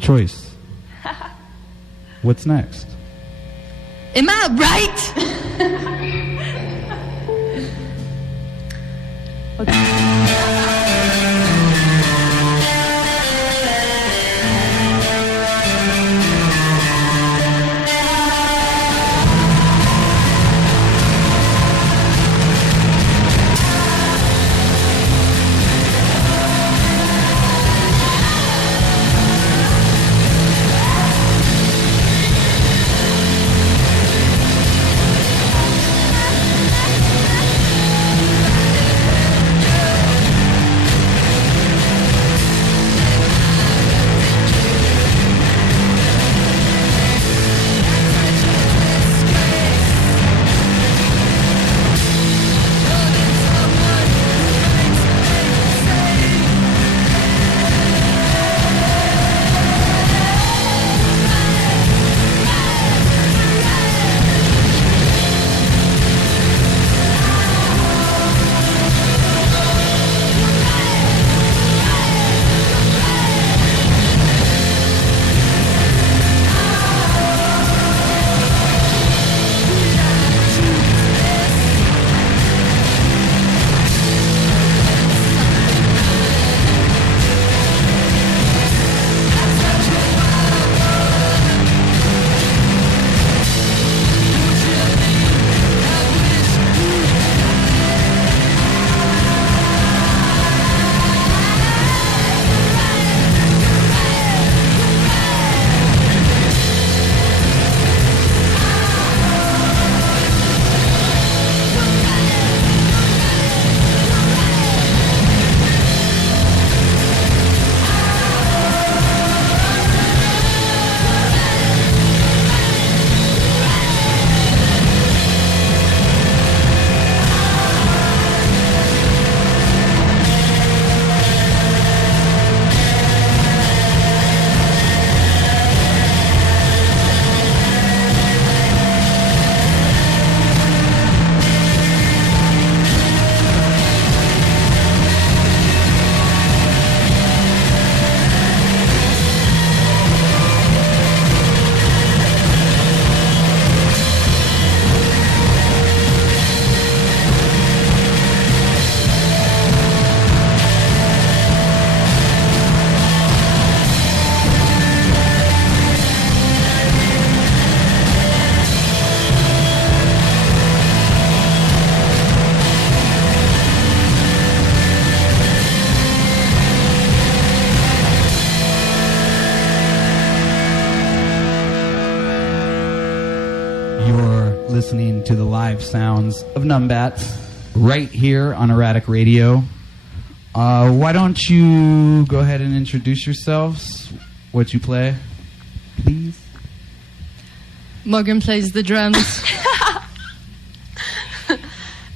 choice. What's next? Am I right? Listening to the live sounds of Numb right here on Erratic Radio. Why don't you go ahead and introduce yourselves? What you play, please? Morgan plays the drums.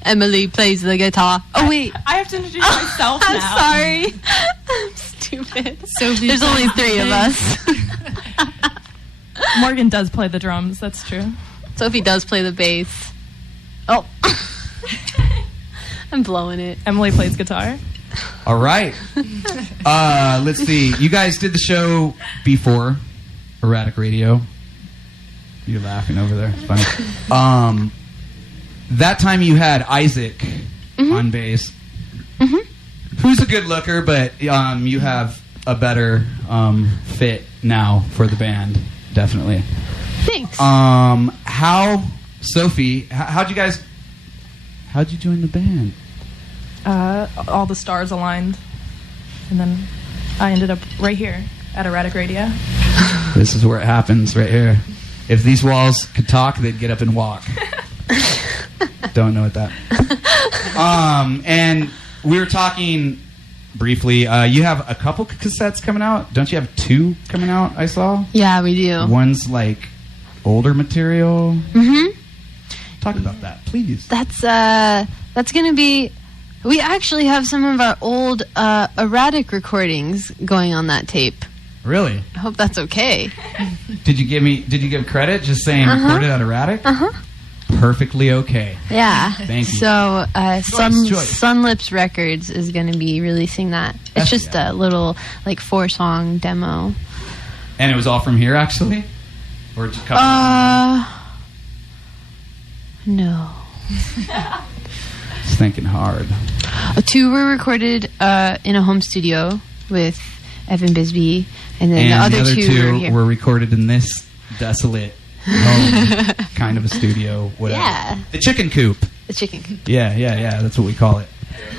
Emily plays the guitar. Oh wait, I have to introduce myself now. I'm sorry. I'm stupid. Sophie, there's only 3 of us. Morgan does play the drums. That's true. Sophie does play the bass. Oh. I'm blowing it. Emily plays guitar. All right. Let's see. You guys did the show before Erratic Radio. You're laughing over there. It's funny. That time you had Isaac on bass. Who's a good looker, but you have a better fit now for the band. Definitely. Thanks. Sophie, how'd you join the band? All the stars aligned. And then I ended up right here at Erratic Radio. This is where it happens, right here. If these walls could talk, they'd get up and walk. Don't know what that. And we were talking briefly. You have a couple cassettes coming out. Don't you have 2 coming out, I saw? Yeah, we do. One's like older material. Talk about that, please. That's going to be... We actually have some of our old Erratic recordings going on that tape. Really? I hope that's okay. Did you give credit just saying recorded at Erratic? Perfectly okay. Yeah. Thank you. So Sunlips Records is going to be releasing that. It's just a little like 4-song demo. And it was all from here, actually? Or just cover? No. Just thinking hard. 2 were recorded in a home studio with Evan Bisbee, and then the other two were here. were recorded in this desolate home, kind of a studio, whatever. Yeah. The chicken coop. The chicken coop. Yeah, that's what we call it.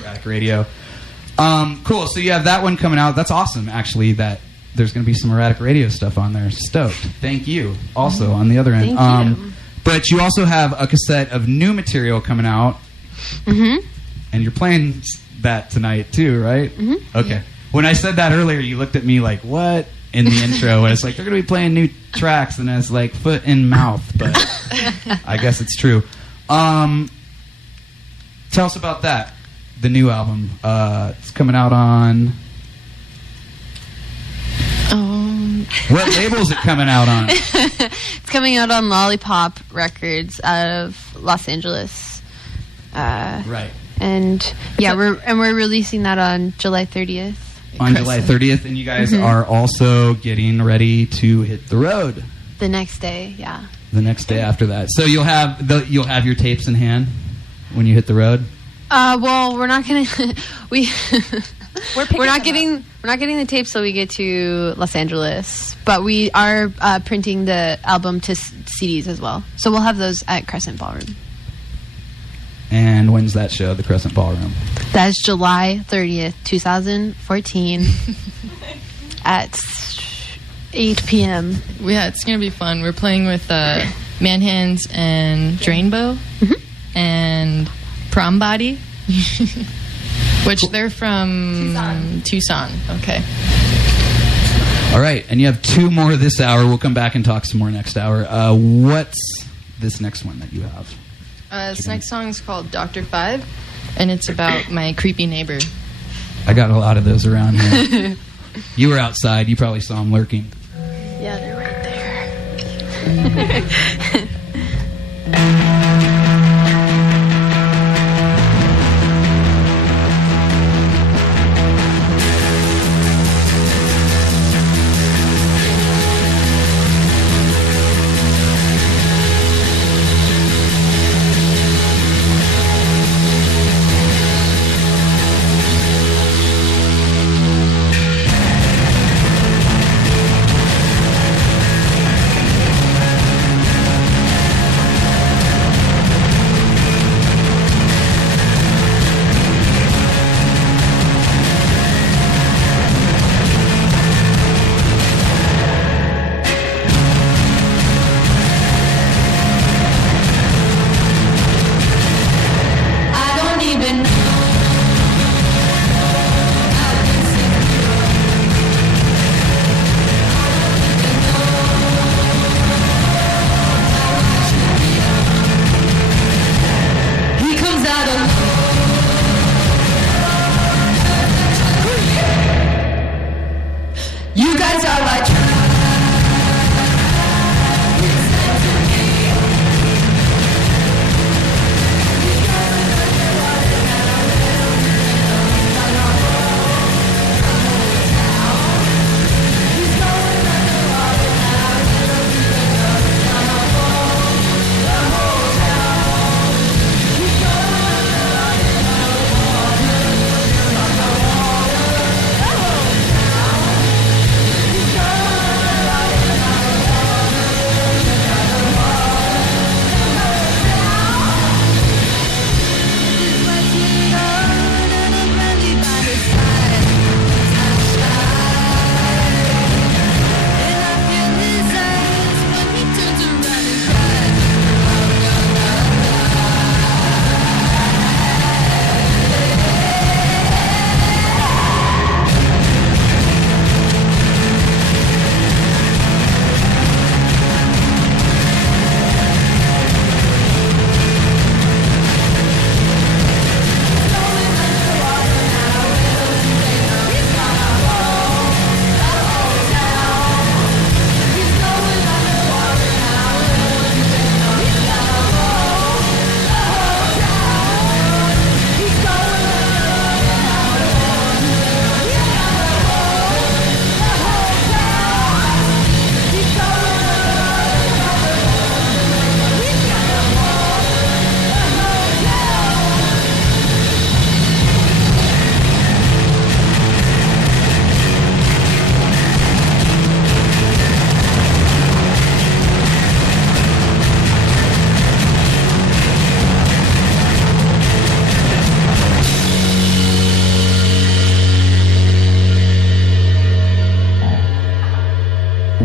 Erratic Radio. Cool. So you have that one coming out. That's awesome, actually, that there's going to be some Erratic Radio stuff on there. Stoked. Thank you. Also, on the other end. Thank you. But you also have a cassette of new material coming out. Mm-hmm. And you're playing that tonight, too, right? Mm-hmm. Okay. When I said that earlier, you looked at me like, what? In the intro. And it's like, they're going to be playing new tracks. And it's like, foot in mouth. But I guess it's true. Tell us about that. The new album. It's coming out on... What label is it coming out on? It's coming out on Lollipop Records out of Los Angeles. Right. And yeah, we're releasing that on July 30th. On July 30th, and you guys are also getting ready to hit the road. The next day, yeah. The next day after that. So you'll have your tapes in hand when you hit the road? Well, we're not gonna we're not them getting the tapes till we get to Los Angeles, but we are printing the album to CDs as well. So we'll have those at Crescent Ballroom. And when's that show, the Crescent Ballroom? That's July 30th, 2014 at 8 p.m. Yeah, it's going to be fun. We're playing with Manhands and Drainbow and Prom Body, which they're from Tucson. Okay. All right, and you have 2 more this hour. We'll come back and talk some more next hour. What's this next one that you have? This next song is called Dr. Five, and it's about my creepy neighbor. I got a lot of those around here. You were outside. You probably saw them lurking. Yeah, they're right there.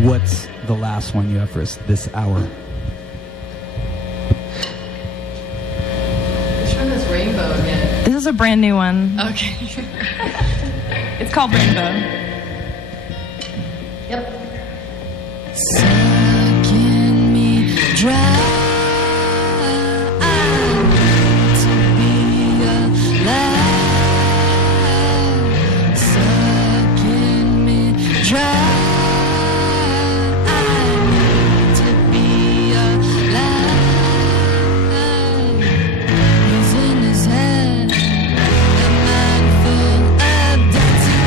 What's the last one you have for us this hour? Which one is Rainbow again? This is a brand new one. Okay. It's called Rainbow. Yep. Sucking me dry. I need to be alive. Sucking me dry. I need to be alive. He's in his head, a mind full of dancing.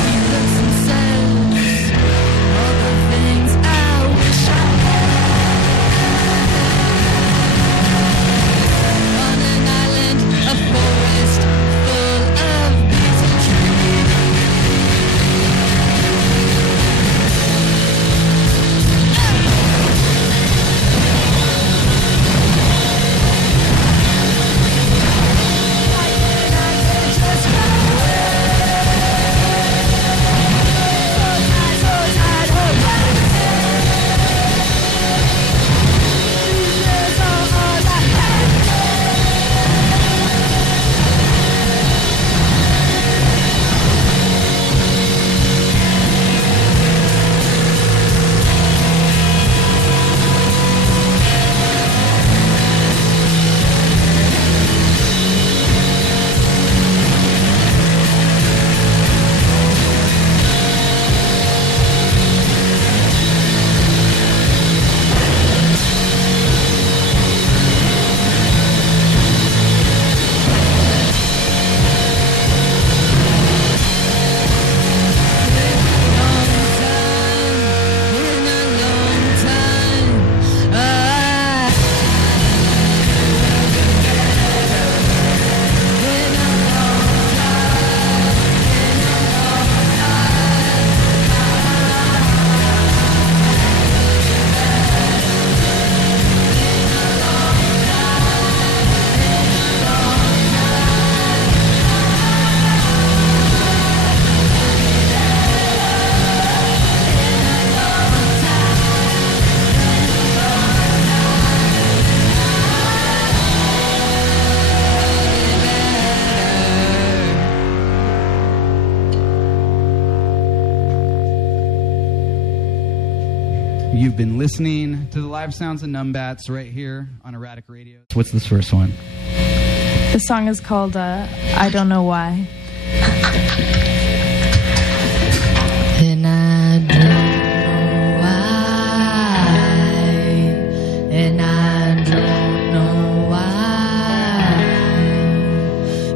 He looks and says all the things I wish I had. On an island, a forest full of bees and trees. You've been listening to the live sounds of Numbats right here on Erratic Radio. What's this first one? The song is called I Don't Know Why. And I don't know why. And I don't know why.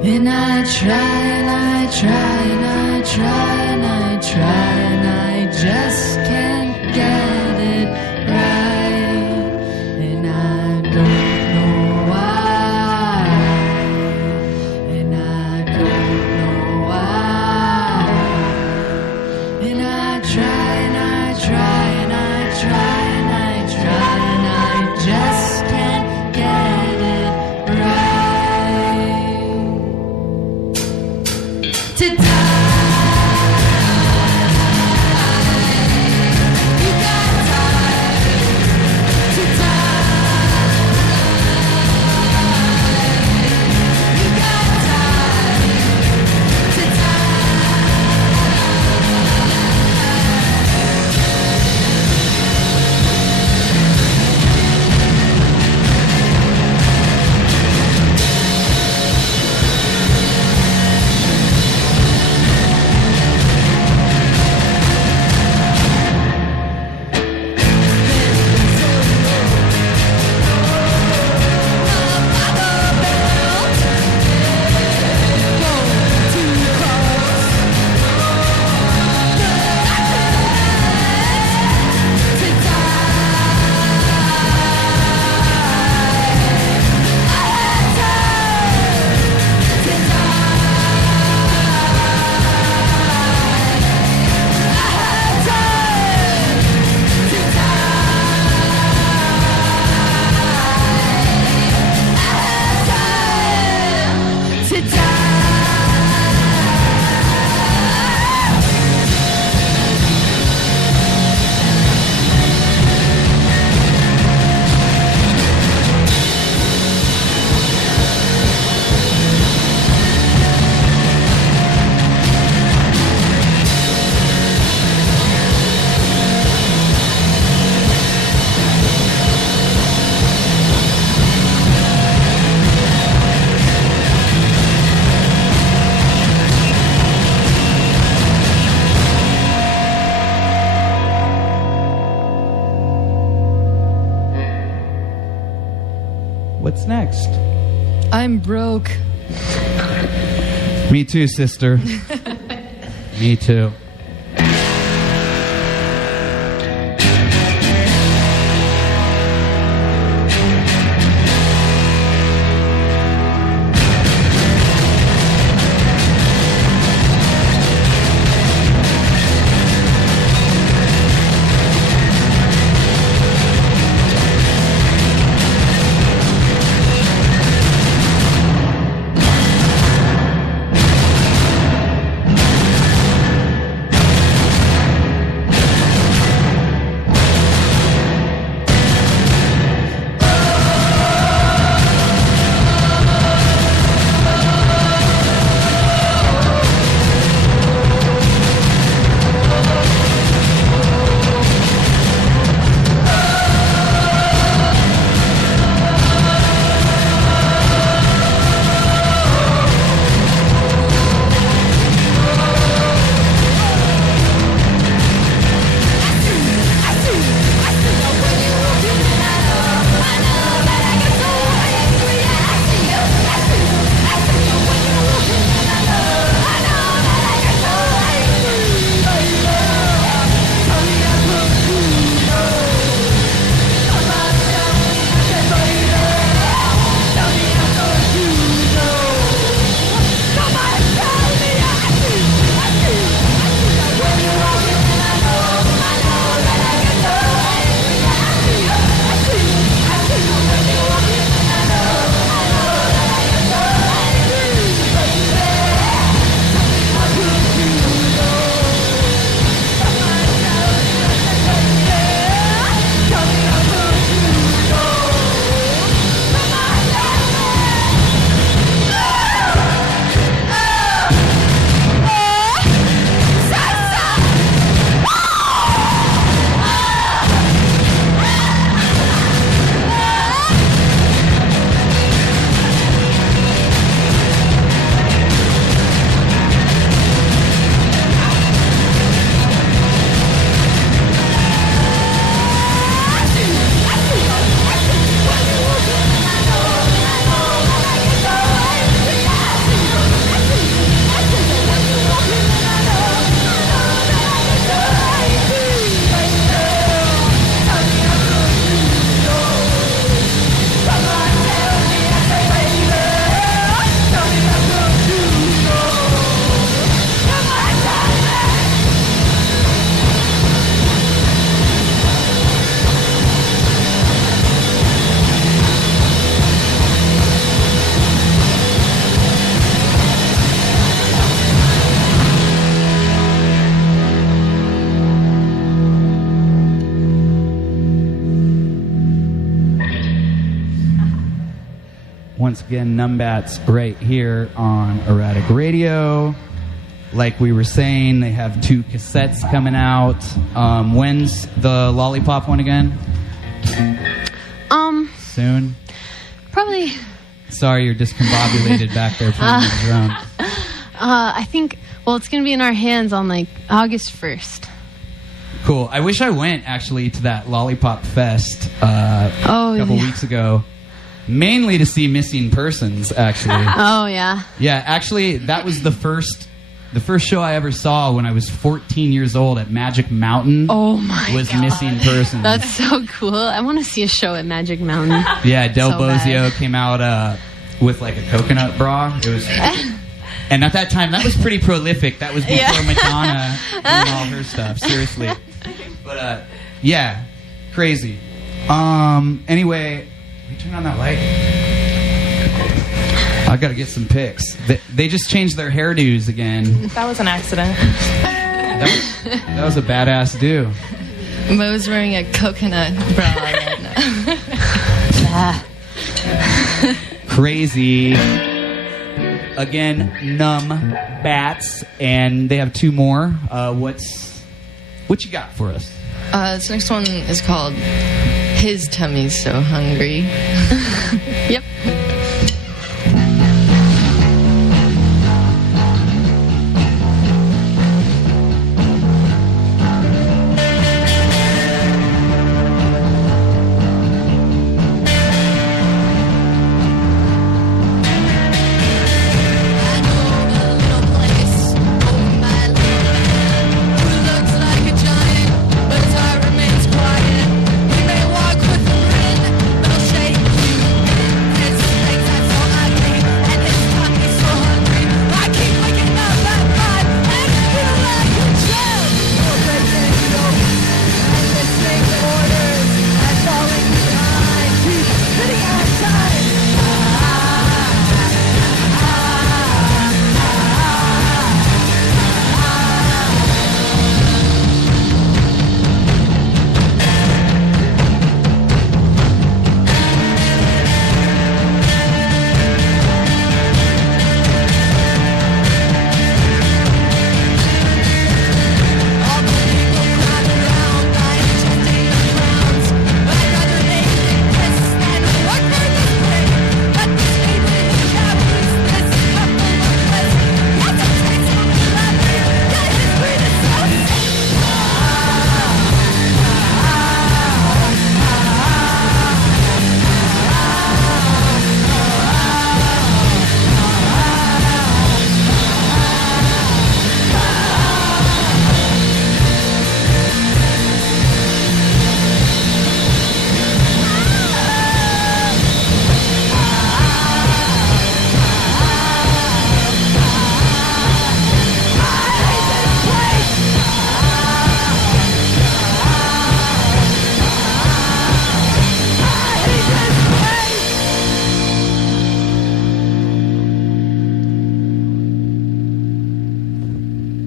And I try and I try and I try and I try and I just can't get it right. And I don't know why. And I don't know why. And I try and I try and I try and I try and I just can't get it right. To die. You got time to die. You got time to die. What's next? I'm broke. Me too, sister. Me too. Once again, Numbats right here on Erratic Radio. Like we were saying, they have 2 cassettes coming out. When's the Lollipop one again? Soon? Probably. Sorry, you're discombobulated back there playing the drum. I think, well, it's going to be in our hands on like August 1st. Cool. I wish I went actually to that Lollipop Fest a couple weeks ago. Mainly to see Missing Persons, actually. Oh, yeah. Yeah, actually, that was the first show I ever saw when I was 14 years old at Magic Mountain. Oh, my was God. Missing Persons. That's so cool. I want to see a show at Magic Mountain. Yeah, Del So Bozio bad. came out with like a coconut bra. It was... And at that time, that was pretty prolific. That was before Madonna and all her stuff. Seriously. But, yeah. Crazy. Anyway... Can you turn on that light? I gotta get some pics. They just changed their hairdos again. That was an accident. That was a badass do. Mo's wearing a coconut bra right now. Crazy. Again, Numb Bats, and they have 2 more. What you got for us? This next one is called His Tummy's So Hungry. Yep.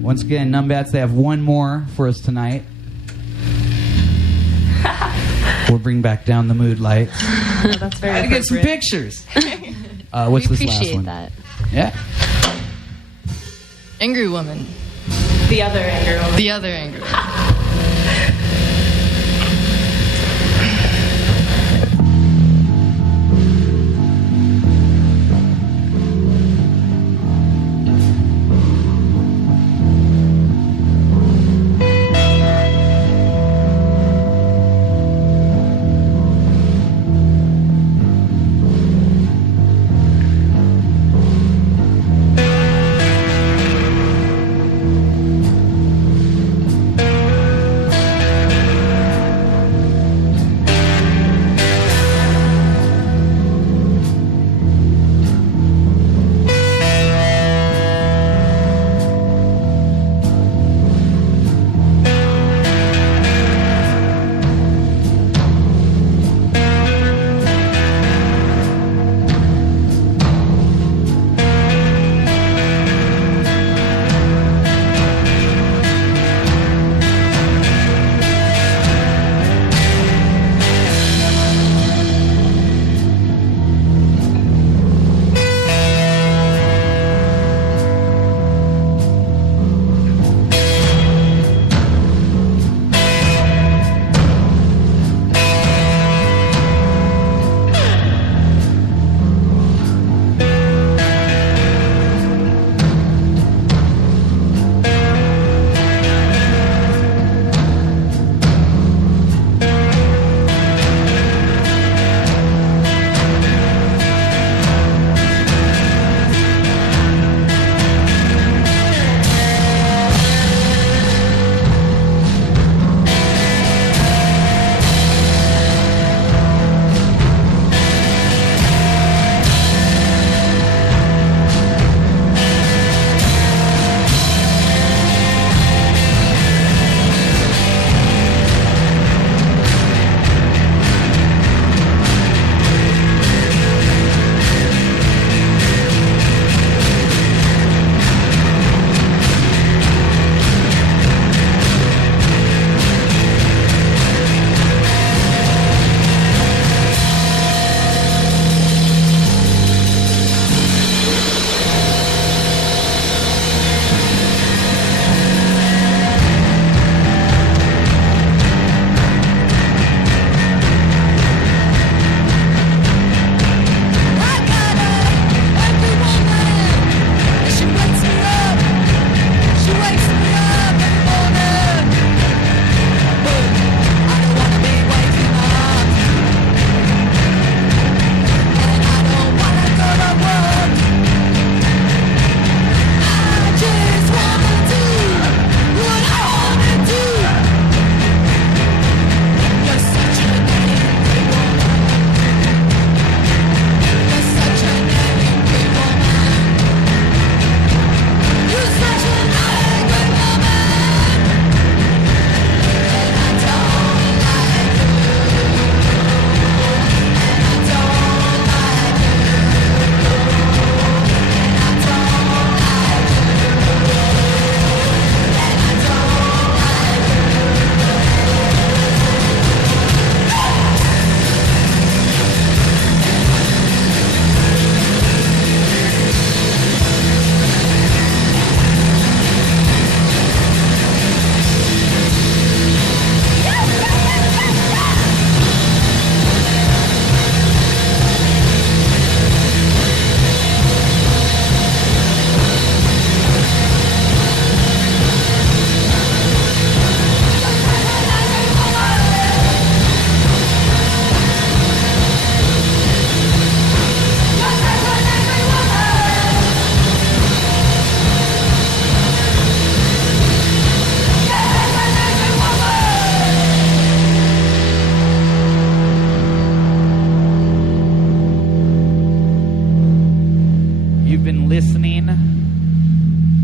Once again, Numbats, they have one more for us tonight. We'll bring back down the mood lights. Oh, that's very Try to get some appropriate. pictures. What's We this last appreciate one? that. Yeah. Angry woman. The other angry woman. The other angry woman.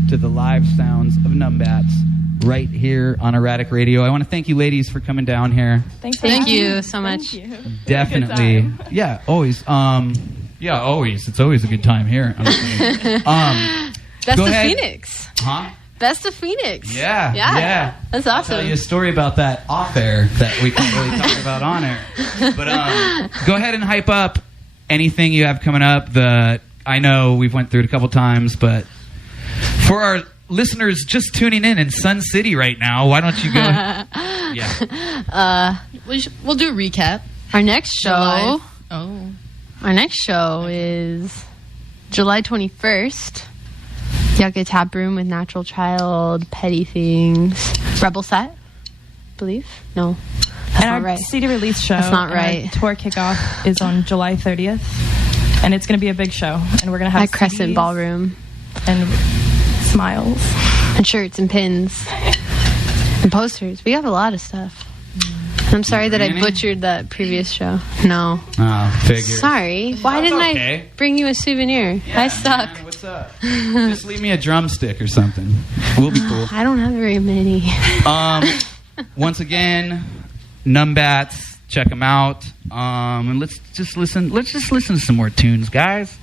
to the live sounds of Numbats right here on Erratic Radio. I want to thank you ladies for coming down here. Thank you so much. Thank you. Definitely. Good time. Yeah, always. Always. It's always a good time here. That's Go the ahead. Phoenix. Huh? Best of Phoenix. Yeah. That's I'll tell you a awesome. story about that off air that we can't really talk about on air. But go ahead and hype up anything you have coming up. I know we've went through it a couple times, but for our listeners just tuning in Sun City right now, why don't you go? Yeah. We'll do a recap. Our next show. Oh. Our next show is July 21st. Yucca Tap Room with Natural Child, Petty Things, Rebel Set, believe? No, that's And not our right. CD release show. That's not and our right. tour kickoff is on July 30th, and it's going to be a big show. And we're going to have At Crescent CDs Ballroom. and smiles. And shirts and pins. And posters. We have a lot of stuff. I'm sorry that I Really? butchered that previous show. No. Oh, figures. Sorry. Why That's didn't okay. I bring you a souvenir? Yeah, I suck. man, what's up? Just leave me a drumstick or something. We'll be cool. I don't have very many. Once again, Numbats, check them out. And let's just listen to some more tunes, guys.